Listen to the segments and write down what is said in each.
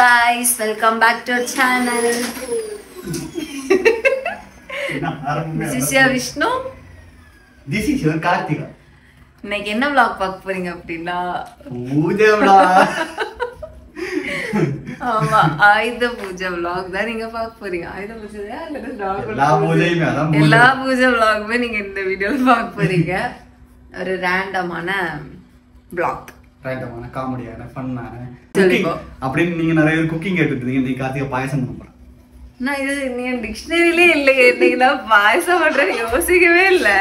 guys, welcome back to our channel. This is your Vishnu. This is your Karthika. இன்னைக்கு என்ன vlog பார்க்க போறீங்க அப்படினா பூஜை vlog. ஆமா, ஆயுத பூஜை vlog தான் நீங்க பார்க்க போறீங்க. ஆயுத பூஜையா இல்ல எல்லா பூஜை vlogமே நீங்க இந்த வீடியோல பார்க்க போறீங்க. ஒரு ரேண்டமான vlog. ரேண்டமான காமெடியான ஃபன்னான அப்படின்னு நீங்க நிறைய குக்கிங் கேட்டுட்டு இருக்கீங்க. நீங்க கார்த்திகா பாயசம் பண்ண போறேன். நான் இது நீ டிக்ஷனரியிலே இல்லையே, இன்னைக்கு நான் பாயசம் பண்றேன் யோசிக்கவே இல்லை.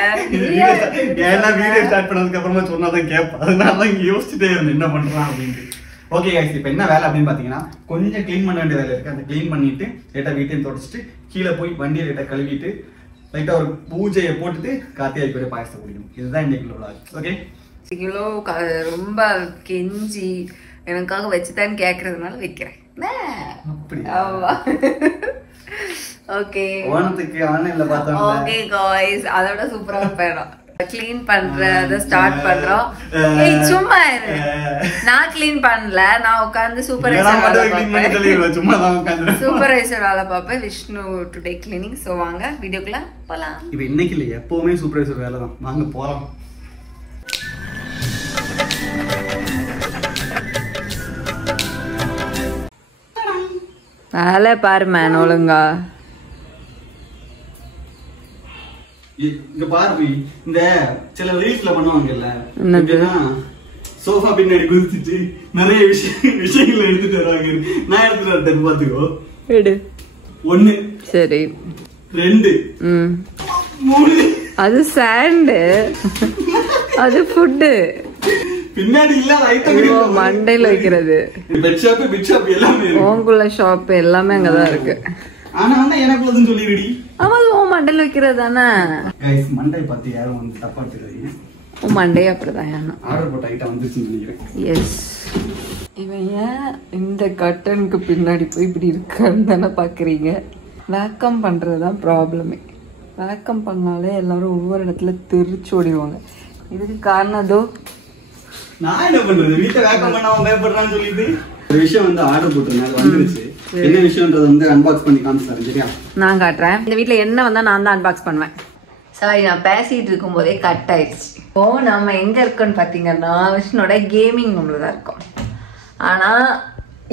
ஏன்னா வீடியோ ஸ்டார்ட் பண்ணதுக்கு அப்புறமா சொன்னாதான் கேட்பேன். அதனால தான் இங்க யோசிச்சுட்டே இருந்தேன் என்ன பண்றான் அப்படின்ட்டு. ஓகே கைஸ், இப்போ என்ன வேலை அப்படின்னு பாத்தீங்கன்னா கொஞ்சம் க்ளீன் பண்ண வேண்டிய வேலை இருக்கு. அந்த க்ளீன் பண்ணிட்டு லைட்டா வீட்டையும் தொடச்சிட்டு கீழே போய் வண்டியை லைட்டா கழுவிட்டு லைட்டா ஒரு பூஜையை போட்டுட்டு கார்த்திகை கூட பாயசத்தை குடிக்கணும். இதுதான் இன்னைக்கு vlog. ஓகே, கிலோ ரொம்ப கெஞ்சி எனக்காக வச்சுதான்னு கேக்குறதுனால வைக்கிறேன். ஓகே, ஓணத்துக்கு ஆன்லைன்ல பார்த்தோம். ஓகே गाइस, அதோட சூப்பரா போறோம். க்ளீன் பண்றத ஸ்டார்ட் பண்றோம். ஏய் சும்மா இரு, நான் க்ளீன் பண்ணல, நான் உட்கார்ந்து சூப்பர்வைசர் வேலை பார்ப்பேன். சும்மா தான் உட்கார்ந்து சூப்பர்வைசர் வேலை பார்ப்பேன். Vishnu today cleaning. சோ வாங்க வீடியோக்குள்ள போலாம். இப்போ இன்னைக்கு இல்ல, எப்பவுமே சூப்பர்வைசர் வேலை தான். வாங்க போறோம். வேலை பாரு மேன் ஒழுங்கா. இங்க பாரு, இந்த சில ரீல்ஸ்ல பண்ணுவாங்கல்ல, சோஃபா பின்னாடி குதிச்சுட்டு நிறைய விஷயங்களை எடுத்துட்டு வருவாங்க. நான் எடுத்துட்டு வரேன், பாத்துக்கோ. 1 சரி, 2 3 அது சாண்டு, அது ஃபுட்டு. பின்னாடி இல்ல ஐட்டம் மண்டையில வைக்கிறது. பெட் ஷாப் எல்லாமே ஓங்குள்ள ஷாப் எல்லாமே அங்கதான் இருக்கு. ஆனா வந்து எனக்குள்ளதுன்னு சொல்லிடுடி. ஆமா, அது உன் மண்டையில வைக்கிறது தானே. கைஸ், மண்டை பார்த்து யாரும் வந்து தப்பா எடுத்துக்காதீங்க. உன் மண்டையே அப்படிதான். ஆர்டர் போட்ட ஐட்டம் வந்துச்சுன்னு நினைக்கிறேன். எஸ், இவன் ஏன் இந்த கட்டனுக்கு பின்னாடி போய் இப்படி இருக்கான்னு தானே பாக்குறீங்க. வேக்கம் பண்றதுதான் ப்ராப்ளமே. வேக்கம் பண்ணாலே எல்லாரும் ஒவ்வொரு இடத்துல தெரிச்சு ஓடிடுவாங்க. இதுக்கு காரணம் அதோ நான் என்ன பண்றது, வீட்டை வேக்கம் பண்ணாம பயப்படுறான்னு சொல்லிட்டு ஒரு விஷயம் வந்து ஆர்டர் போட்டிருந்தேன், வந்துருச்சு. என்ன விஷயம்ன்றது வந்து அன்பாக்ஸ் பண்ணி காமிச்சாரு. சரியா, நான் காட்டுறேன். இந்த வீட்டுல என்ன வந்தா நான் தான் அன்பாக்ஸ் பண்ணுவேன். சாரி, நான் பேசிட்டு இருக்கும் போதே கட் ஆயிடுச்சு. இப்போ நம்ம எங்க இருக்கோம்னு பாத்தீங்கன்னா விஷ்ணுவோட கேமிங் ரூம்ல தான் இருக்கோம். ஆனா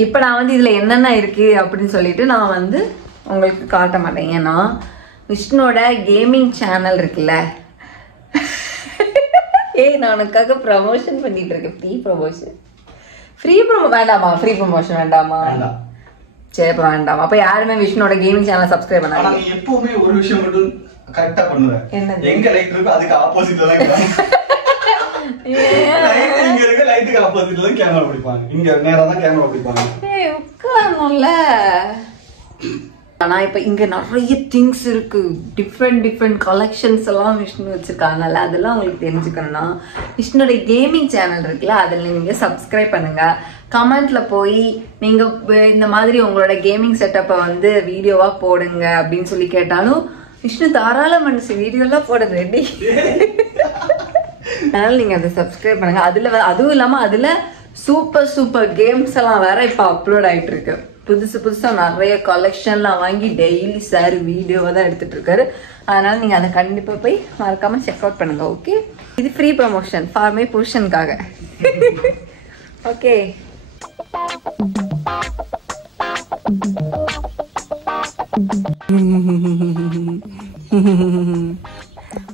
இப்ப நான் வந்து இதுல என்னென்ன இருக்கு அப்படின்னு சொல்லிட்டு நான் வந்து உங்களுக்கு காட்ட மாட்டேன். ஏன்னா விஷ்ணுவோட கேமிங் சேனல் இருக்குல்ல. ஏய், நான் உனக்காக ப்ரமோஷன் பண்ணிட்டு இருக்கேன். ஃப்ரீ ப்ரோமோ வேண்டாமா? ஃப்ரீ ப்ரமோஷன் வேண்டாமா? சரி, அப்ப வேண்டாம். அப்ப யாருமே விஷ்ணுவோட கேமிங் சேனல் சப்ஸ்கிரைப் பண்ணாங்க. நீ எப்பவுமே ஒரு விஷயம் மட்டும் கரெக்ட்டா பண்ணுவ. எங்க லைட் இருக்கோ அதுக்கு ஆப்போசிட்ல தான் இங்க இருக்க லைட்டுக்கு ஆப்போசிட்ல தான் கேமரா பிடிப்பாங்க. இங்க நேரா தான் கேமரா பிடிப்பாங்க. ஏய், உட்காரணும்ல. ஆனா இப்ப இங்க நிறைய திங்ஸ் இருக்கு. டிஃப்ரெண்ட் கலெக்ஷன்ஸ் எல்லாம் விஷ்ணு வச்சிருக்காங்கல்ல. அதெல்லாம் உங்களுக்கு தெரிஞ்சுக்கணும்னா விஷ்ணுவோட கேமிங் சேனல் இருக்குல்ல, அதுல நீங்க சப்ஸ்கிரைப் பண்ணுங்க. கமெண்ட்ல போய் நீங்க இந்த மாதிரி உங்களோட கேமிங் செட்டப்பை வந்து வீடியோவா போடுங்க அப்படின்னு சொல்லி கேட்டாலும் விஷ்ணு தாராள மனுஷி வீடியோலாம் போட ரெடி. அதனால நீங்க அதை சப்ஸ்கிரைப் பண்ணுங்க. அதுவும் இல்லாம அதுல சூப்பர் கேம்ஸ் எல்லாம் வேற இப்ப அப்லோட் ஆயிட்டு இருக்கு. புதுசா நிறைய கலெக்ஷன்லாம் வாங்கி டெய்லி சார் வீடியோவா தான் எடுத்துட்டு இருக்காரு. அதனால நீங்க அதை கண்டிப்பா போய் மறக்காம செக் அவுட் பண்ணுங்க. ஓகே, இது ஃப்ரீ ப்ரமோஷன் ஃபார் மை புருஷனுக்காக. ஓகே,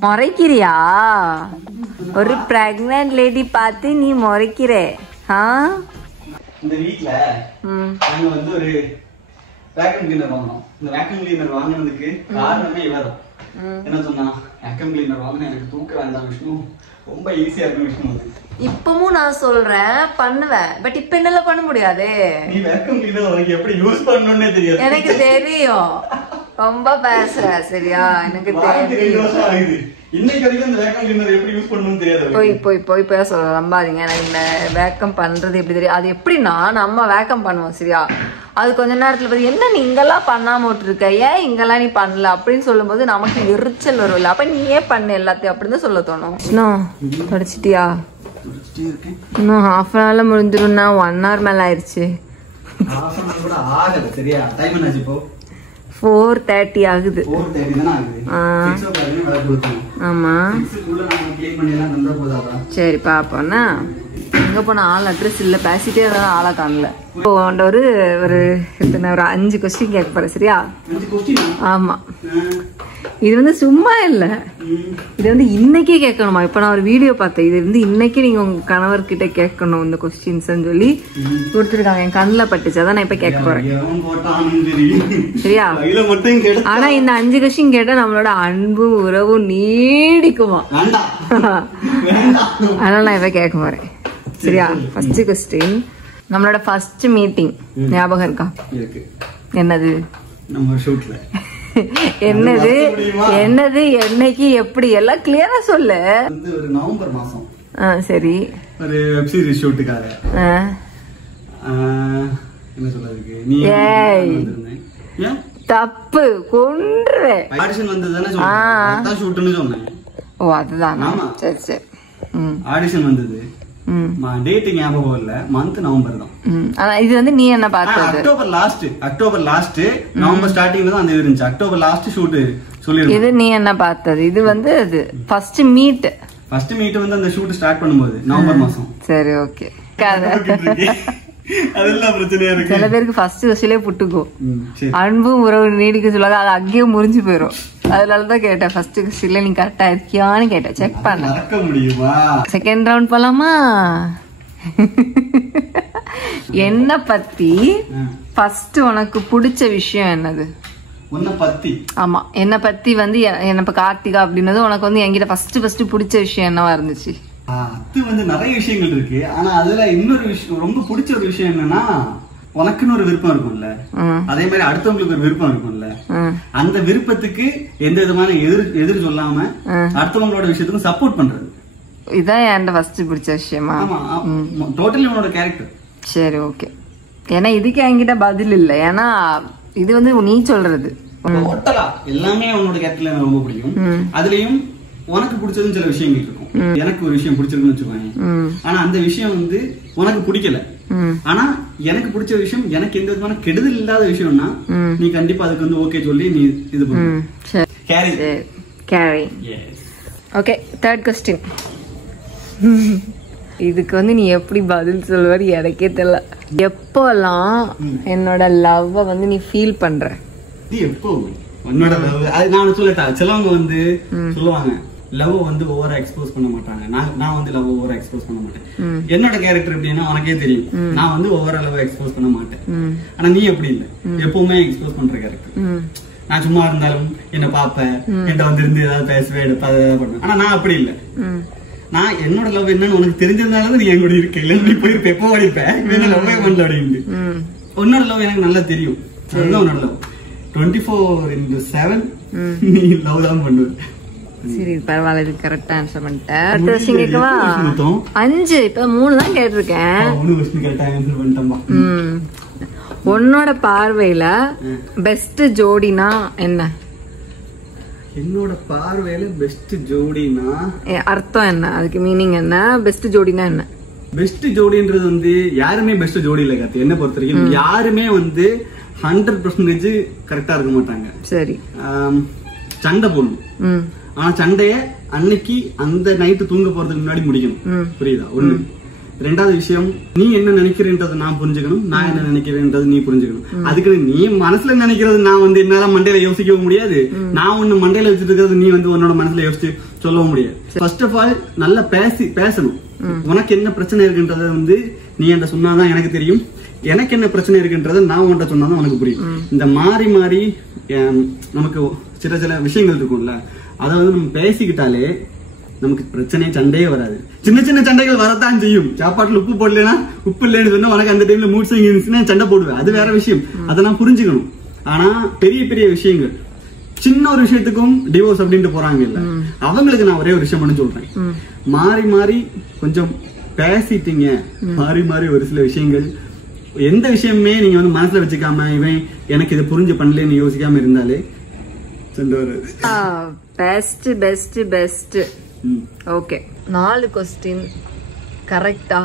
முறைக்கிறியா? ஒரு பிரெக்னன்ட் லேடி பார்த்து நீ முறைக்கிற? இந்த வீட்ல நாங்க வந்து ஒரு வேக்யூம் கிளீனர் வாங்கினோம். இந்த வேக்யூம் கிளீனர் வாங்கினதுக்கு காரணமே இவர்தான். என்ன சொன்னா, வேக்யூம் கிளீனர் வாங்கினா எனக்கு தூக்க வேண்டாம் விஷ்ணு, ரொம்ப ஈஸியா இருக்கும் விஷ்ணு. இப்பவும் நான் சொல்றேன் பண்ணுவேன், பட் இப்ப என்னால பண்ண முடியாது. நீ வேக்யூம் கிளீனர் உனக்கு எப்படி யூஸ் பண்ணணும்னே தெரியாது. எனக்கு தெரியும், ரொம்ப பேசுற. சரியா, எனக்கு தெரியும். இன்னைக்கு வரைக்கும் இந்த வேக்கம் கிளீனர் எப்படி யூஸ் பண்ணணும்னு தெரியாது. போய் பேச நம்பாதீங்க. எனக்கு இந்த வேக்கம் பண்றது எப்படி தெரியும். அது எப்படின்னா நம்ம வேக்கம் பண்ணுவோம். சரியா, அது கொஞ்ச நேரத்துல பார்த்து என்ன நீ இங்கெல்லாம் பண்ணாம விட்டுருக்க, ஏன் இங்கெல்லாம் நீ பண்ணல அப்படின்னு சொல்லும் போது நமக்கு எரிச்சல் வரும் இல்ல. அப்ப நீ ஏன் பண்ண எல்லாத்தையும் அப்படின்னு தான் சொல்ல தோணும். இன்னும் படிச்சிட்டியா? இன்னும் ½ hour முடிஞ்சிரும்னா 1 hour மேல ஆயிடுச்சு. கூட ஆகல. சரியா? டைம் என்னாச்சு இப்போ? 4:30 ஆகுது. 4:30 தானே ஆகுது. 6 o'clock விளக்கு கொடுத்தோம். ஆமா. 6க்குள்ள நாம க்ளீன் பண்ணிடலாம். நல்லா போதாதா? சரி பாப்போம்னா. எங்க போன ஆள் அட்ரஸ் இல்ல, பேசிட்டே இருந்தாலும் ஆளை காணல. இப்போ ஒரு 5 கொஸ்டின் கேட்க போறேன். சரியா? 5 கொஸ்டின்? ஆமா. இது வந்து சும்மா இல்ல, இது வந்து இன்னைக்கே கேட்கணுமா? இப்ப நான் ஒரு வீடியோ பார்த்தேன், இது வந்து இன்னைக்கு நீங்க உங்க கணவர்கிட்ட கேட்கணும் இந்த கொஸ்டின்ஸ் சொல்லி கொடுத்துருக்காங்க. என் கண்ணுல பட்டுச்சு, அதான் நான் இப்ப கேட்க போறேன். சரியா? ஆனா இந்த 5 கொஸ்டின் கேட்டா நம்மளோட அன்பும் உறவும் நீடிக்குமா? அதனால நான் இப்ப கேட்க போறேன். சரியா? ஃபர்ஸ்ட் கொஸ்டின், நம்மளோட ஃபர்ஸ்ட் மீட்டிங் ஞாபகம் இருக்கா? என்னது? நம்ம ஷூட்ல. என்னது என்னைக்கு எப்படி எல்லாம் கிளியரா சொல்லு. ஒரு நவம்பர் மாசம். சரி. ஒரு வெப் சீரிஸ் ஷூட்டுக்காக. என்ன சொல்றதுக்கு? நீ தப்பு கொன்றுவேன். ஆடிஷன் வந்ததுதானே சொன்னேன். அதான் ஷூட்னு சொன்னேன். ஓ அதுதான். சரி சரி. ஆடிஷன் வந்தது. டேட் ஞாபகம் இல்ல, மந்த் நவம்பர் தான். இது வந்து நீ என்ன பார்த்தது? அக்டோபர் லாஸ்ட் நவம்பர் ஸ்டார்டிங்ல தான் அந்த இருந்துச்சு. அக்டோபர் லாஸ்ட் ஷூட் சொல்லிருக்கேன். இது நீ என்ன பார்த்தது? இது வந்து அது ஃபர்ஸ்ட் மீட் வந்து அந்த ஷூட் ஸ்டார்ட் பண்ணும்போது நவம்பர் மாசம். சரி ஓகே. அதெல்லாம் பிரச்சனையா இருக்கு. சில பேருக்கு ஃபர்ஸ்ட் கொஸ்டின்லயே புட்டுக்கும். அன்பும் உறவு நீடிக்க சொல்லாத, அது அங்கேயே முறிஞ்சு போயிடும். அதனாலதான் கேட்டேன், ஃபர்ஸ்ட் கொஸ்டின்ல நீ கரெக்டா இருக்கியான்னு கேட்டேன், செக் பண்ண. மறக்க முடியுமா? செகண்ட் ரவுண்ட் போலாமா? என்ன பத்தி ஃபர்ஸ்ட் உனக்கு பிடிச்ச விஷயம் என்னது? உன்னை பத்தி? ஆமா, என்ன பத்தி வந்து என்ன கார்த்திகா அப்படின்னது உனக்கு வந்து என்கிட்ட ஃபர்ஸ்ட் பிடிச்ச விஷயம் என்னவா இருந்துச்சு? அது வந்து நிறைய விஷயங்கள் இருக்கு. ஆனா அதுல இன்னொரு விஷயம், ரொம்ப பிடிச்ச ஒரு விஷயம் என்னன்னா, உனக்குன்னு ஒரு விருப்பம் இருக்கும்ல, அதே மாதிரி அடுத்தவங்களுக்கு ஒரு விருப்பம் இருக்கும்ல, அந்த விருப்பத்துக்கு எந்த விதமான எதிர் சொல்லாம அடுத்தவங்களோட விஷயத்துக்கும் சப்போர்ட் பண்றது. இதான் என் ஃபர்ஸ்ட் பிடிச்ச விஷயமா? டோட்டலி உன்னோட கேரக்டர். சரி ஓகே. ஏன்னா இதுக்கு என்கிட்ட பதில் இல்ல, ஏன்னா இது வந்து நீ சொல்றது. டோட்டலா எல்லாமே உன்னோட கேரக்டர்ல எனக்கு ரொம்ப பிடிக்கும். அதுலயும் உனக்கு பிடிச்சதுன்னு சில விஷயங்கள் இருக்கும். எனக்கு ஒரு விஷயம் பிடிச்சிருக்குன்னு வச்சுக்கோங்க, ஆனா அந்த விஷயம் வந்து உனக்கு பிடிக்கல. ஆனா எனக்கு பிடிச்ச விஷயம், எனக்கு எந்த விதமான கெடுதல் இல்லாத விஷயம்னா நீ கண்டிப்பா அதுக்கு வந்து ஓகே சொல்லி நீ இது பண்ணு. கேரி. Okay, third question. இதுக்கு வந்து நீ எப்படி பதில் சொல்வாரு எனக்கே தெரியல. எப்போலாம் என்னோட லவ் வந்து நீ ஃபீல் பண்ற? எப்போ உன்னோட லவ்? அது நான் சொல்லட்டா? சிலவங்க வந்து சொல்லுவாங்க லவ் வந்து ஓவரா எக்ஸ்போஸ் பண்ண மாட்டாங்க. நான் வந்து லவ் ஓவரா எக்ஸ்போஸ் பண்ண மாட்டேன். என்னோட கேரக்டர் எப்படின்னா உனக்கே தெரியும், நான் வந்து ஓவரா லவ் எக்ஸ்போஸ் பண்ண மாட்டேன். ஆனா நீ எப்படி இல்ல, எப்பவுமே எக்ஸ்போஸ் பண்ற கேரக்டர். நான் சும்மா இருந்தாலும் என்ன பாப்பேன், என்கிட்ட வந்து இருந்து ஏதாவது பேசுவேன், எடுப்பேன், பண்ணுவேன். ஆனா நான் அப்படி இல்ல. நான் என்னோட லவ் என்னன்னு உனக்கு தெரிஞ்சிருந்தாலும் நீ என் கூட இருக்க, இல்ல நீ போயிருப்ப, எப்போ ஓடிப்பேன், லவ்வே பண்ணல அப்படின்னு. உன்னோட லவ் எனக்கு நல்லா தெரியும். அதுதான் உன்னோட லவ். 24/7 நீ லவ் தான் பண்ணுவேன். சரி பரவாயில்ல, இது கரெக்டா ஆன்சர் பண்ணிட்டேன். அடுத்த கொஸ்டின் கேட்கவா? 5 இப்ப 3 தான் கேட்டிருக்கேன். உன்னோட பார்வையில பெஸ்ட் ஜோடினா என்ன? என்னோட பார்வையில பெஸ்ட் ஜோடினா அர்த்தம் என்ன? அதுக்கு மீனிங் என்ன? பெஸ்ட் ஜோடினா என்ன? பெஸ்ட் ஜோடின்றது வந்து யாருமே பெஸ்ட் ஜோடி இல்ல காத்து. என்ன பொறுத்த வரைக்கும் யாருமே வந்து 100% கரெக்டா இருக்க மாட்டாங்க. சரி, சண்டை போடணும். ஆனா சண்டைய அன்னைக்கு அந்த நைட்டு தூங்க போறதுக்கு முன்னாடி முடிக்கணும். புரியுதா? ஒண்ணு. ரெண்டாவது விஷயம், நீ என்ன நினைக்கிறேன்றதை நான் புரிஞ்சுக்கணும், நான் என்ன நினைக்கிறேன்றது நீ புரிஞ்சுக்கணும். அதுக்கு நீ மனசுல நினைக்கிறது நான் வந்து என்னால மண்டையில யோசிக்கவும் முடியாது, நான் ஒண்ணு மண்டையில வச்சுட்டு இருக்கிறது நீ வந்து உன்னோட மனசுல யோசிச்சு சொல்லவும் முடியாது. ஃபர்ஸ்ட் ஆஃப் ஆல் நல்லா பேசணும். உனக்கு என்ன பிரச்சனை இருக்குன்றத வந்து நீ என்கிட்ட சொன்னாதான் எனக்கு தெரியும், எனக்கு என்ன பிரச்சனை இருக்குன்றத நான் உன்கிட்ட சொன்னாதான் உனக்கு புரியும். இந்த மாறி மாறி நமக்கு சில விஷயங்கள் இருக்கும்ல, அதை வந்து நம்ம பேசிக்கிட்டாலே நமக்கு பிரச்சனையே சண்டையே வராது. சின்ன சின்ன சண்டைகள் வரத்தான் செய்யும். சாப்பாட்டுல உப்பு போடலன்னா, உப்பு இல்லைன்னு சொன்னா உனக்கு அந்த டைம்ல மூட் ஸ்விங் இருந்துச்சுன்னா சண்டை போடுவேன், அது வேற விஷயம், அதெல்லாம் புரிஞ்சுக்கணும். ஆனா பெரிய பெரிய விஷயங்கள், சின்ன ஒரு விஷயத்துக்கும் டிவோர்ஸ் அப்படின்ட்டு போறாங்க இல்ல, அவங்களுக்கு நான் ஒரே ஒரு விஷயம் மட்டும் சொல்றேன், மாறி மாறி கொஞ்சம் பேசிட்டீங்க, மாறி மாறி ஒரு சில விஷயங்கள், எந்த விஷயமே நீங்க வந்து மனசுல வச்சுக்காம இவன் எனக்கு இதை புரிஞ்சு பண்ணலன்னு யோசிக்காம இருந்தாலே சண்டை வராது. Best best best. Okay, 4 question கரெக்டா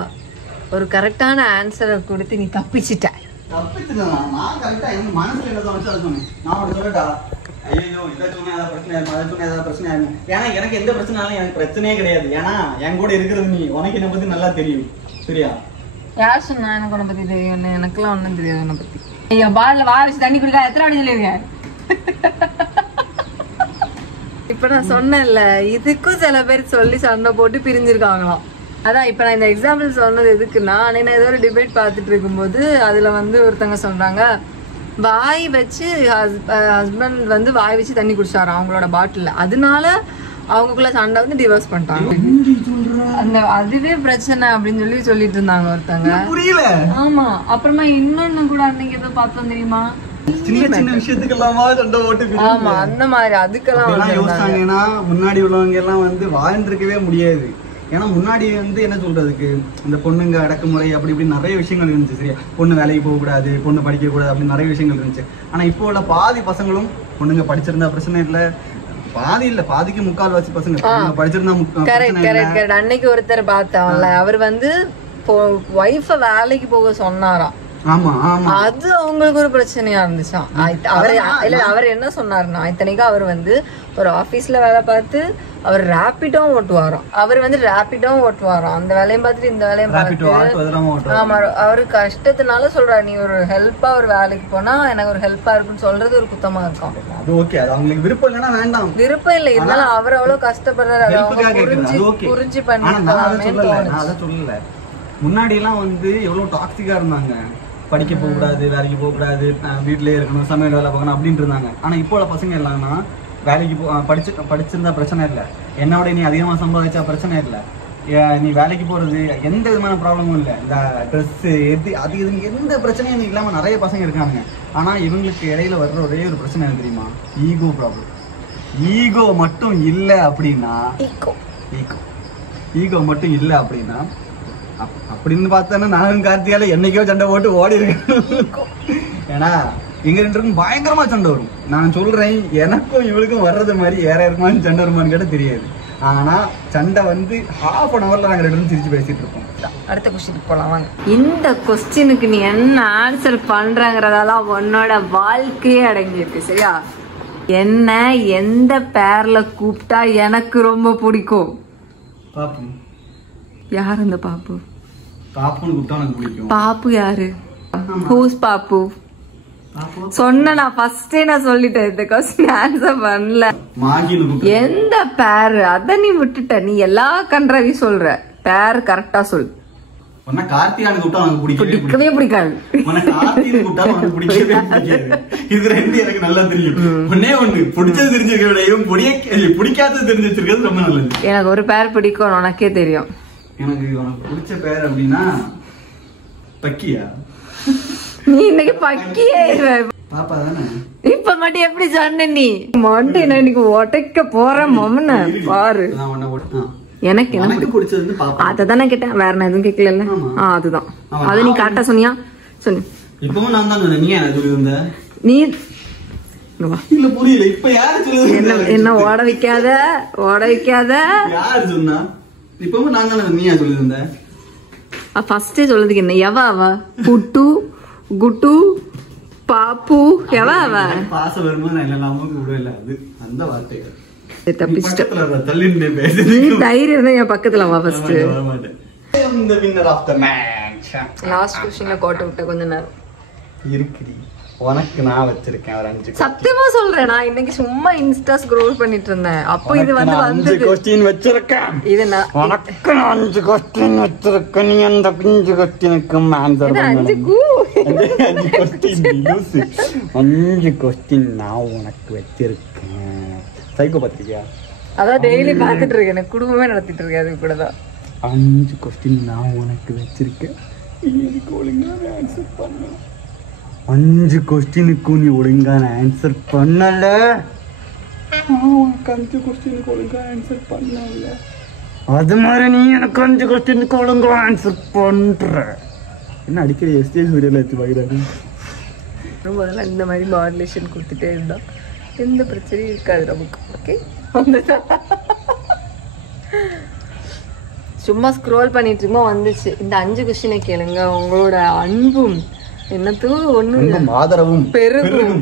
ஒரு கரெக்டான ஆன்சரை கொடுத்து நீ தப்பிச்சிட்ட. தப்பிச்சுதான் நான் கரெக்டா எனக்கு மனசுல என்ன தோணுச்சு அதை சொன்னேன். நான் உனக்கு சொல்லட்டா, ஐயோ இதை சொன்னேன் ஏதாவது பிரச்சனை ஆயிருக்கும், அதை சொன்னேன் ஏதாவது பிரச்சனை ஆயிருக்கும். ஏன்னா எனக்கு எந்த பிரச்சனைனாலும் எனக்கு பிரச்சனையே கிடையாது. ஏன்னா என் கூட இருக்கிறது நீ, உனக்கு என்னை பத்தி நல்லா தெரியும். சரியா? யார் சொன்னா எனக்கு உன்னை பத்தி தெரியும்? எனக்குலாம் ஒன்றும் தெரியாது உன்னை பத்தி. ஐயா பால்ல வாரிச்சு தண்ணி குடிக்க எத்தனை வாட்டி சொல்லியிருக்கேன். இப்ப நான் சொன்னேன்ல, இதுக்கும் சில பேர் சொல்லி சண்டை போட்டு பிரிஞ்சிருக்காங்களாம். அதான் இப்ப நான் இந்த எக்ஸாம்பிள் சொன்னது எதுக்குன்னா, நான் ஏதோ ஒரு டிபேட் பார்த்துட்டு இருக்கும்போது அதுல வந்து ஒருத்தவங்க சொல்றாங்க, வாய் வச்சு ஹஸ்பண்ட் வந்து வாய் வச்சு தண்ணி குடிச்சாராம் அவங்களோட பாட்டில், அதனால அவங்களுக்குள்ள சண்டை வந்து டிவோர்ஸ் பண்ணிட்டாங்க. அந்த அதுவே பிரச்சனை அப்படின்னு சொல்லிட்டு இருந்தாங்க ஒருத்தங்க. புரியல. ஆமா. அப்புறமா இன்னொன்னு கூட அன்னைக்கு ஏதோ பார்த்தோம் தெரியுமா, சின்ன சின்ன விஷயத்துக்கெல்லாமா சண்டை போட்டு. ஆமா அந்த மாதிரி அதுக்கெல்லாம் யோசிச்சாங்கன்னா முன்னாடி உள்ளவங்க எல்லாம் வந்து வாழ்ந்துருக்கவே முடியாது. ஏன்னா முன்னாடி வந்து என்ன சொல்றதுக்கு, இந்த பொண்ணுங்க அடக்குமுறை அப்படி இப்படி நிறைய விஷயங்கள் இருந்துச்சு. சரியா? பொண்ணு வேலைக்கு போகக்கூடாது, பொண்ணு படிக்க கூடாது, அப்படி நிறைய விஷயங்கள் இருந்துச்சு. ஆனா இப்போ உள்ள பாதி பசங்களும் பொண்ணுங்க படிச்சிருந்தா பிரச்சனை இல்லை, பாதி இல்ல பாதிக்கு முக்கால்வாசி பசங்க படிச்சிருந்தா. அன்னைக்கு ஒருத்தர் பார்த்தோம்ல, அவர் வந்து ஒய்ஃப வேலைக்கு போக சொன்னாராம். ஆமா ஆமா, அது அவங்களுக்கு ஒரு பிரச்சனையா இருந்துச்சாம். அவர் என்ன சொன்னாருன்னா, இத்தனைக்கும் அவர் வந்து ஒரு ஆபீஸ்ல வேலை பார்த்து அவர் ரேபிடோவும் ஓட்டுவாராம். அவர் வந்து ரேபிடோவும் ஓட்டுவாராம். அந்த வேலையும் பார்த்துட்டு இந்த வேலையும் பார்த்துட்டு. ஆமா, அவரு கஷ்டத்தினால சொல்றாரு, நீ ஒரு ஹெல்ப்பா ஒரு வேலைக்கு போனா எனக்கு ஒரு ஹெல்ப்பா இருக்குன்னு சொல்றது ஒரு குத்தமா இருக்கும். விருப்பம் இல்லைன்னா வேண்டாம், விருப்பம் இல்லை, இருந்தாலும் அவர் அவ்வளவு கஷ்டப்படுறாரு, புரிஞ்சு பண்ணல. முன்னாடி எல்லாம் வந்து எவ்வளவு டாக்ஸிக்கா இருந்தாங்க, படிக்க போக கூடாது, வேலைக்கு போக கூடாது, வீட்லயே இருக்கணும், சமையல் வேலை பார்க்கணும் அப்படின்னு இருந்தாங்க. ஆனா இப்போ உள்ள பசங்க எல்லாம்னா வேலைக்கு படிச்சிருந்தா பிரச்சனை இல்லை, என்னோட நீ அதிகமா சம்பாதிச்சா பிரச்சனை இல்லை, நீ வேலைக்கு போறது எந்த விதமான ப்ராப்ளமும் இல்லை, இந்த ட்ரெஸ் எது அது இது எந்த பிரச்சனையும் இல்லாம நிறைய பசங்க இருக்காங்க. ஆனா இவங்களுக்கு இடையில வர்ற ஒரே ஒரு பிரச்சனை என்ன தெரியுமா? Ego problem. ஈகோ மட்டும் இல்லை அப்படின்னா ஈகோ மட்டும் இல்லை அப்படின்னா அப்படின்னு பார்த்தோன்னா நானும் கார்த்தியால என்னைக்கோ சண்டை போட்டு ஓடி இருக்கேன். ஏன்னா எங்க ரெண்டு பேருக்கும் பயங்கரமா சண்டை வரும். நான் சொல்றேன், எனக்கும் இவளுக்கும் வர்றது மாதிரி வேற இருக்குமான்னு சண்டை வருமான்னு கேட்ட தெரியாது. ஆனா சண்டை வந்து ½ an hourல நாங்க ரெண்டு பேரும் சிரிச்சு பேசிட்டு இருப்போம். அடுத்த கொஸ்டினுக்கு போலாம் வாங்க. இந்த கொஸ்டினுக்கு நீ என்ன ஆன்சர் பண்றங்கிறதால உன்னோட வாழ்க்கையே அடங்கி இருக்கு. சரியா? என்ன எந்த பேர்ல கூப்பிட்டா எனக்கு ரொம்ப பிடிக்கும்? பாப்பு. யார் அந்த பாப்பு? பாப்புன்னு கூப்பிட்டா எனக்கு பிடிக்கும். பாப்பு யாரு? ஹூஸ் பாப்பு? சொன்ன நான் ஃபர்ஸ்டே நான் சொல்லிட்டேன், இந்த கொஸ்டின் ஆன்சர் பண்ணல. எந்த பேர் அத நீ விட்டுட்ட, நீ எல்லா கண்ட்ரவி சொல்ற, பேர் கரெக்டா சொல். கார்த்திகானு கூப்பிட்டா எனக்கு பிடிக்கவே பிடிக்காது. இது ரெண்டு எனக்கு நல்லா தெரியும். ஒன்னே ஒண்ணு பிடிச்சது தெரிஞ்சிருக்க விட பிடிக்காதது தெரிஞ்சு வச்சிருக்கிறது ரொம்ப நல்லது. எனக்கு ஒரு பேர் பிடிக்கும், உனக்கே தெரியும். எனக்கு உனக்கு பிடிச்ச பேர் அப்படின்னா பக்கியா. நீ இன்னைக்கு பக்கியே பாப்பா தானே. இப்ப மட்டும் எப்படி சொன்ன நீ? மண்டே நான் இன்னைக்கு உடைக்க போறேன் மம்மன பாரு. எனக்கு எனக்கு பிடிச்சது பாப்பா. அததான் நான் கேட்டேன், வேற நான் எதுவும் கேட்கல. அதுதான், அது நீ கரெக்டா சொன்னியா? சொல்லு. இப்பவும் நான் தான் சொன்னேன், நீ என்ன சொல்லிருந்த? நீ இல்ல புரியல, இப்ப யாரு சொல்லுது? என்ன ஓட வைக்காத ஓட வைக்காத. யாரு சொன்னா? இப்பவும் நான் தானே, நீயா சொல்லிருந்த? ஃபர்ஸ்டே சொல்றதுக்கு என்ன? எவ அவ? புட்டு குட்டு பாப்பு எவ அவ? பாசம் வரும்போது நான் எல்லாமே விடல, அது அந்த வார்த்தைகள். தைரியம் என் பக்கத்துல வா. ஃபர்ஸ்ட் லாஸ்ட் क्वेश्चनல கோட்டை விட்ட கொஞ்ச நேரம் இருக்குடி. உனக்கு நான் வச்சிருக்கேன் ஒரு 5. சத்தியமா சொல்றேன், நான் இன்னைக்கு சும்மா இன்ஸ்டா ஸ்க்ரோல் பண்ணிட்டு இருந்தேன். அப்போ இது வந்து 5 क्वेश्चन வச்சிருக்கேன். இது நான் உனக்கு 5 क्वेश्चन வச்சிருக்கேன். நீ அந்த 5 क्वेश्चनக்கு ஆன்சர் பண்ணணும். 5 क्वेश्चन நான் உனக்கு வச்சிருக்கேன். சைக்கோ பத்திரிக்கையா? அதான் டெய்லி பாத்துட்டு இருக்கேன், எனக்கு குடும்பமே நடத்திட்டு இருக்கேன். அது கூட தான் 5 क्वेश्चन நான் உனக்கு வச்சிருக்கேன். இதுக்கு ஒழுங்கான ஆன்சர் பண்ணு. 5 क्वेश्चनக்கு நீ ஒழுங்கான ஆன்சர் பண்ணல, உனக்கு 5 क्वेश्चनக்கு ஒழுங்கான ஆன்சர் பண்ணல. அது மாதிரி நீ எனக்கு 5 क्वेश्चनக்கு ஒழுங்கான ஆன்சர் பண்ற. என்ன அடிக்கடி எஸ்டேஜ் வீடியோல எடுத்து பாக்குறாரு. முதல்ல இந்த மாதிரி மாடுலேஷன் கொடுத்துட்டே இருந்தா எந்த பிரச்சனையும் இருக்காது நமக்கு. ஓகே, சும்மா ஸ்க்ரோல் பண்ணிட்டு இருக்கோம் வந்துச்சு. இந்த 5 கொஸ்டினை கேளுங்க. உங்களோட அன்பும் என்னத்தூ ஒண்ணு அன்பும் ஆதரவும் பெருகும்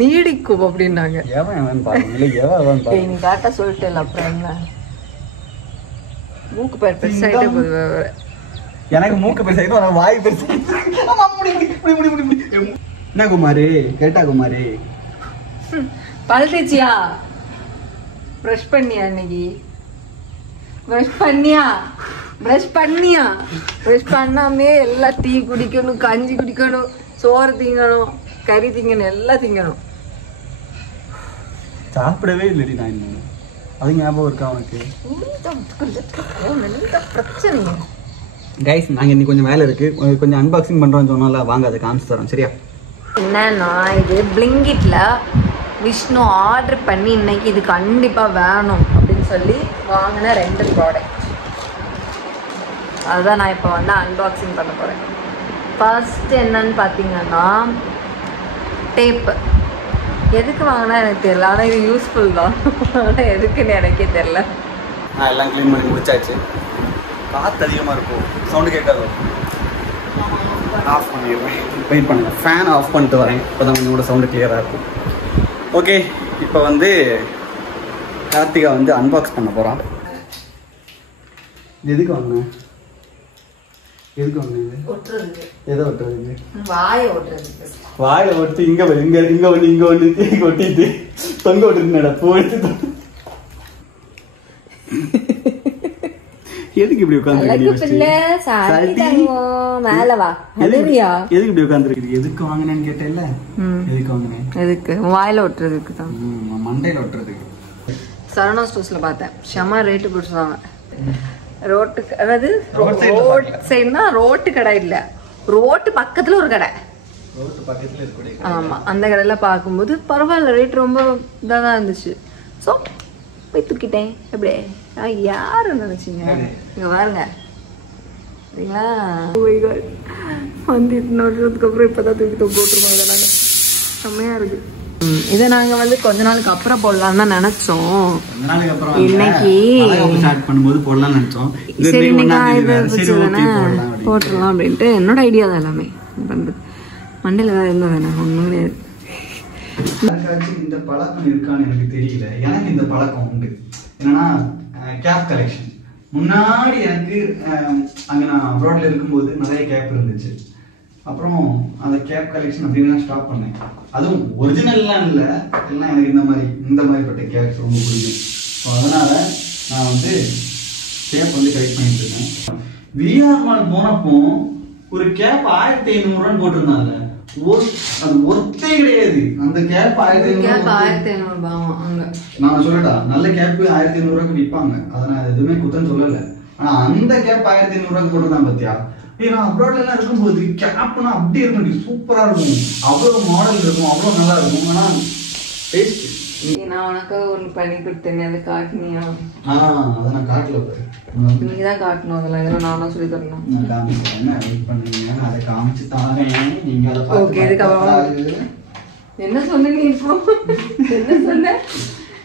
நீடிக்கும் அப்படின்னாங்க. நீ காட்டா சொல்லிட்டேன். அப்புறம் என்ன மூக்கு பேர் பெருசாயிட்டே போகுது. எனக்கு மூக்கு பெருசாயிட்டு வாய் பெருசா. என்ன குமாரி கேட்டா குமாரி பல் தேய்ச்சியா? பிரஷ் பண்ணியா? இன்னைக்கு பிரஷ் பண்ணியா? பிரஷ் பண்ணாமே எல்லாம் டீ குடிக்கணும், கஞ்சி குடிக்கணும், சோறு திங்கணும், கறி திங்கணும், எல்லாம் திங்கணும். சாப்பிடவே இல்லடி நான் இன்னும். அது ஞாபகம் இருக்கா உனக்கு? பிரச்சனை கைஸ், நாங்கள் இன்னைக்கு கொஞ்சம் வேலை இருக்கு, கொஞ்சம் அன்பாக்சிங் பண்றோம்னு சொன்னால வாங்க அதை காமிச்சு தரோம். சரியா? என்னன்னா இது பிளிங்கிட்ல விஷ்ணு ஆர்டர் பண்ணி இன்னைக்கு இது கண்டிப்பா வேணும் அப்படின்னு சொல்லி வாங்கின 2 ப்ராடக்ட். அதுதான் நான் இப்போ வந்து அன்பாக்சிங் பண்ண போறேன். ஃபர்ஸ்ட் என்னன்னு பார்த்தீங்கன்னா டேப்பு. எதுக்கு வாங்கினா எனக்கு தெரியல, ஆனால் இது யூஸ்ஃபுல் தான். ஆனால் எதுக்குன்னு எனக்கே தெரியல. நான் எல்லாம் க்ளீன் பண்ணி முடிச்சாச்சு. காற்று அதிகமாக இருக்கும், சவுண்டு கேட்காது. ஆஃப் பண்ணிடுவேன், வெயிட் பண்ணுங்க. ஃபேன் ஆஃப் பண்ணிட்டு வரேன், இப்போ தான் உங்களோட சவுண்டு கிளியராக இருக்கும். ஓகே, இப்போ வந்து கார்த்திகா வந்து அன்பாக்ஸ் பண்ண போகிறான். எதுக்கு வாங்கினேன்? எதுக்கு வாங்கினேன்? ஒட்டுறதுக்கு. எதை ஒட்டுறதுக்கு? வாயை ஒட்டுறதுக்கு. வாயை ஒட்டி இங்கே ஒன்று ஒட்டிட்டு தொங்க விட்டுட்டு நடப்பு எடுத்து. எதுக்கு இப்படி உட்கார்ந்து மேல வா? எதுக்கு இப்படி உட்கார்ந்துருக்கு? எதுக்கு வாங்கினேன்னு கேட்டேன்ல. எதுக்கு வாங்கினேன்? எதுக்கு? வாயில ஒட்டுறதுக்கு தான். மண்டையில ஒட்டுறதுக்கு. சரவணா ஸ்டோர்ஸ்ல பார்த்தேன், செம ரேட்டு போட்டுருவாங்க. ரோட்டுக்கு, அதாவது ரோட் சைடுனா ரோட்டு கடை இல்ல, ரோட்டு பக்கத்துல ஒரு கடை. ஆமா, அந்த கடையில பார்க்கும்போது பரவாயில்ல, ரேட் ரொம்ப இதாக தான் இருந்துச்சு. ஸோ போய் தூக்கிட்டேன். எப்படி யாரு நினைச்சீங்க? இங்க பாருங்க, சரிங்களா? வந்து இன்னொருக்கு அப்புறம் இப்பதான் தூக்கி போட்டுருவாங்க. நாங்க செம்மையா இருக்கு. இதை நாங்க வந்து கொஞ்ச நாளுக்கு அப்புறம் போடலாம் தான் நினைச்சோம். இன்னைக்கு போடலாம் நினைச்சோம். சரி, போட்டுடலாம் அப்படின்ட்டு என்னோட ஐடியா தான் எல்லாமே. பண்றது மண்டையில தான் இருந்தா தானே, ஒண்ணும் கிடையாது. இந்த பழக்கம் இருக்கான்னு எனக்கு தெரியல. எனக்கு இந்த பழக்கம் உண்டு. என்னன்னா கேப் கலெக்ஷன். முன்னாடி எனக்கு அங்க நான் அப்ராட்ல இருக்கும்போது நிறைய கேப் இருந்துச்சு. அப்புறம் அந்த கேப் கலெக்ஷன் அப்படின்னு ஸ்டாப் பண்ணேன். அதுவும் ஒரிஜினல்லாம் இல்லை, எல்லாம் எனக்கு இந்த மாதிரிப்பட்ட கேப்ஸ் ரொம்ப பிடிக்கும். அதனால நான் வந்து கேப் வந்து கலெக்ட் பண்ணிட்டு இருக்கேன். விஆர் மால் போனப்போ ஒரு கேப் 1500 போட்டிருந்தாங்க. அது ஒத்தே கிடையாது. அந்த கேப் 1500. நான் சொல்லட்டா, நல்ல கேப் 1500 விற்பாங்க, அதை நான் எதுவுமே குத்தம் சொல்லல. ஆனா அந்த கேப் 1500 போட்டுதான் பத்தியா. நான் அப்ராட்ல எல்லாம் இருக்கும்போது கேப்னா அப்படி இருக்கும், சூப்பரா இருக்கும், அவ்வளவு மாடல் இருக்கும், அவ்வளவு நல்லா இருக்கும். ஆனா டேஸ்ட் நான் உனக்கு ஒன்று பண்ணி கொடுத்தேன், அதை காட்டினியா? அதை நான் காட்டல. நீங்க தான் காட்டணும். அதெல்லாம் இதெல்லாம் நானும் சொல்லி தரணும். நான் காமிக்கிறேன், வெயிட் பண்ணுங்க, அதை காமிச்சு தாரேன். நீங்க அதை ஓகே, இதுக்கப்புறம் என்ன சொன்னீங்க? இப்போ என்ன சொன்ன?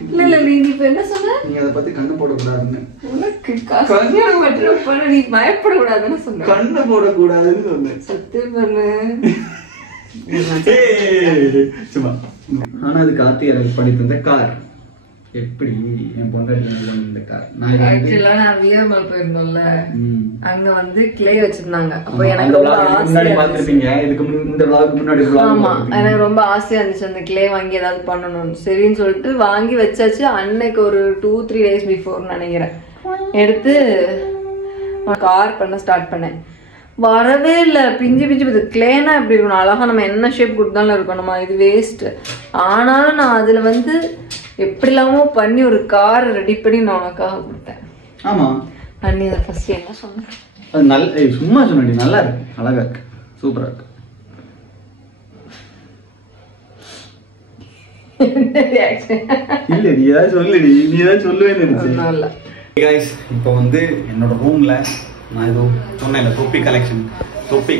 இல்ல நீ இப்ப என்ன சொன்ன? நீங்க அதை பத்தி கண்ணு போடக்கூடாதுன்னு. உனக்கு கல்யாணம் பண்றப்ப நீ பயப்படக்கூடாதுன்னு சொன்ன. கண்ணு போடக்கூடாதுன்னு சொன்னேன். சத்தியம் பண்ணு. சும்மா. ஆனா அது கார்த்திகை படித்த இந்த கார் எப்படி என் பொண்டாட்டி இந்த கார் நான் வியர்மல் போயிருந்தோம்ல, அங்க வந்து கிளே வச்சிருந்தாங்க. அப்ப எனக்கு ரொம்ப ஆமா, எனக்கு ரொம்ப ஆசையா இருந்துச்சு அந்த கிளே வாங்கி ஏதாவது பண்ணணும்னு. சரின்னு சொல்லிட்டு வாங்கி வச்சாச்சு. அன்னைக்கு ஒரு 2-3 days பிஃபோர் நினைக்கிறேன் எடுத்து கார் பண்ண ஸ்டார்ட் பண்ணேன். வரவே இல்லை, பிஞ்சு போகுது. கிளேனா எப்படி இருக்கணும், அழகா நம்ம என்ன ஷேப் கொடுத்தாலும் இருக்கணுமா, இது வேஸ்ட். ஆனாலும் நான் அதுல வந்து எப்படி இல்லாமோ பண்ணி ஒரு கார் ரெடி பண்ணி நான் உனக்காக கொடுத்தேன். ஆமா, நீ அதை ஃபர்ஸ்ட் என்ன சொன்ன? அது நல்ல சும்மா சொன்னடி, நல்லா இருக்கு, அழகா இருக்கு, சூப்பரா இருக்கு. இல்ல நீ ஏதாவது சொல்லுடி, நீ ஏதாவது சொல்லுவேன்னு நினைச்சேன். இப்போ வந்து என்னோட ரூம்ல நான் ஏதோ சொன்னேன்ல தொப்பி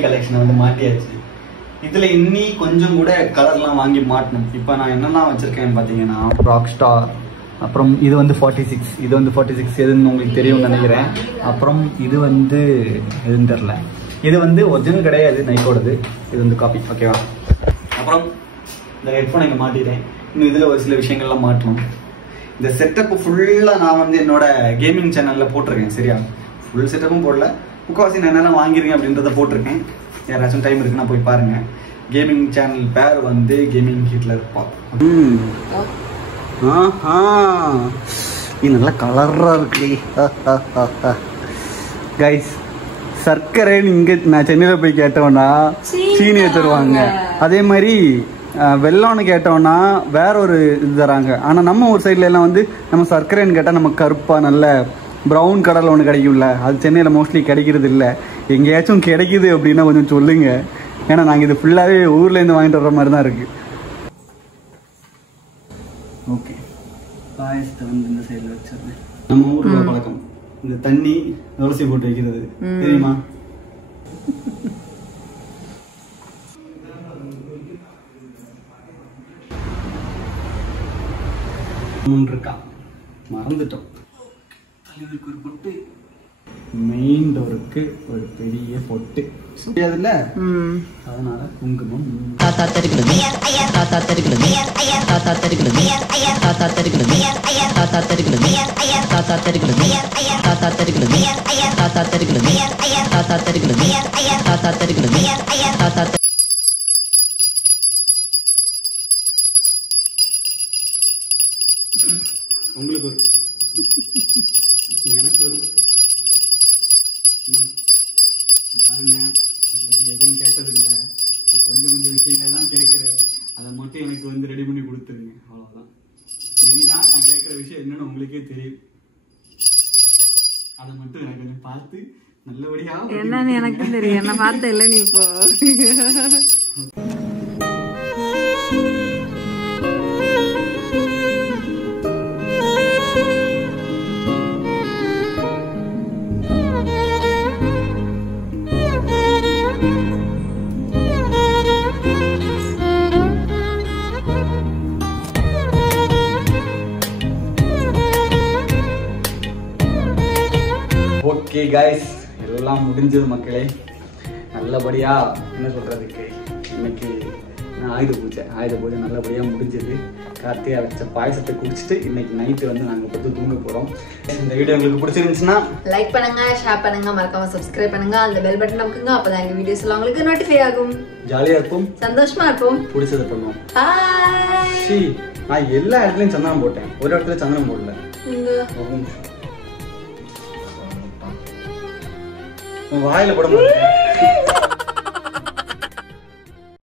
கலெக்ஷனை வந்து மாட்டியாச்சு. இதுல இன்னி கொஞ்சம் கூட கலர்லாம் வாங்கி மாட்டணும். இப்போ நான் என்னெல்லாம் வச்சிருக்கேன்னு பார்த்தீங்கன்னா ராக் ஸ்டார், அப்புறம் இது வந்து 46 எதுன்னு உங்களுக்கு தெரியும்னு நினைக்கிறேன். அப்புறம் இது வந்து எதுன்னு தெரில, இது வந்து ஒரிஜினல் கிடையாது, நைக்கோடது. இது வந்து காப்பி. ஓகேவா? அப்புறம் இந்த ஹெட்ஃபோன் இங்கே மாட்டிட்டேன். இன்னும் இதில் ஒரு சில விஷயங்கள்லாம் மாட்டணும். இந்த செட்டப் ஃபுல்லாக நான் வந்து என்னோட கேமிங் சேனலில் போட்டிருக்கேன். சரியா? ஃபுல் செட்டப்பும் போடல, முக்கால்வாசி நான் என்னென்ன வாங்கியிருக்கேன் அப்படின்றத போட்டிருக்கேன். யாராச்சும் டைம் இருக்குன்னா போய் பாருங்க. கேமிங் சேனல் பேர் வந்து கேமிங் ஹிட்லர் பாப். இது நல்லா கலராக இருக்கு கைஸ். சர்க்கரைன்னு இங்கே நான் சென்னையில் போய் கேட்டோன்னா சீனியை தருவாங்க. அதே மாதிரி வெள்ளம்னு கேட்டோன்னா வேற ஒரு இது தராங்க. ஆனால் நம்ம ஒரு சைட்ல எல்லாம் வந்து நம்ம சர்க்கரைன்னு கேட்டால் நம்ம கருப்பாக நல்ல ப்ரௌன் கடல் ஒன்று கிடைக்கும்ல, அது சென்னையில் மோஸ்ட்லி கிடைக்கிறது இல்லை. எங்கேயாச்சும் கிடைக்குது அப்படின்னா கொஞ்சம் சொல்லுங்க. ஏன்னா நாங்கள் இது ஃபுல்லாகவே ஊர்லேருந்து வாங்கிட்டு வர்ற மாதிரி தான் இருக்கு. ஓகே, பாயசத்தை வந்து இந்த சைடில் வச்சிருந்தேன். நம்ம ஊரில் பழக்கம் இந்த தண்ணி துளசி போட்டு வைக்கிறது தெரியுமா? இருக்கா மறந்துட்டோம். தலைவருக்கு ஒரு பொட்டு, மெயின் டோருக்கு ஒரு பெரிய பொட்டு முடியாதுல்ல, அதனால குங்குமம். தாத்தா தெரிக்கிறது, தாத்தா தெரிக்கிறது, தாத்தா தெரிக்கிறது, தாத்தா தெரிக்கிறது, தாத்தா தெரிக்கிறது, தாத்தா தெரிக்கிறது, தாத்தா தெரிக்கிறது, தாத்தா தெரிக்கிறது, தாத்தா தெரிக்கிறது, தாத்தா தெரிக்கிறது, தாத்தா. உங்களுக்கு ஒரு எனக்கு ஒரு பாருங்க, எதுவும் கேட்டதில்லை. கொஞ்சம் கொஞ்சம் விஷயங்கள் தான் கேட்குறேன். அதை மட்டும் எனக்கு வந்து ரெடி பண்ணி கொடுத்துருங்க, அவ்வளோதான். மெயினாக நான் கேட்குற விஷயம் என்னன்னு உங்களுக்கே தெரியும். அதை மட்டும் எனக்கு கொஞ்சம் பார்த்து நல்லபடியா என்னன்னு எனக்கு தெரியும். என்ன பார்த்த இல்லை நீ இப்போ. ஓகே கைஸ், எல்லாம் முடிஞ்சது மக்களே. நல்லபடியாக என்ன சொல்கிறதுக்கு, இன்னைக்கு ஆயுத பூஜை நல்லபடியாக முடிஞ்சது. கார்த்திகா வச்ச பாயசத்தை குடிச்சிட்டு இன்னைக்கு நைட்டு வந்து நாங்கள் பத்து தூங்க போகிறோம். இந்த வீடியோ உங்களுக்கு பிடிச்சிருந்துச்சுன்னா லைக் பண்ணுங்க, ஷேர் பண்ணுங்க, மறக்காம சப்ஸ்கிரைப் பண்ணுங்க, அந்த பெல் பட்டன் அமுக்குங்க. அப்பதான் எங்க வீடியோஸ் எல்லாம் உங்களுக்கு நோட்டிஃபை ஆகும். ஜாலியாக இருப்போம், சந்தோஷமா இருப்போம், பிடிச்சதை பண்ணுவோம். ஹாய். நான் எல்லா இடத்துலையும் சந்தனம் போட்டேன், ஒரு இடத்துல சந்தனம் போடல. வாயில போட மாட்டேன்.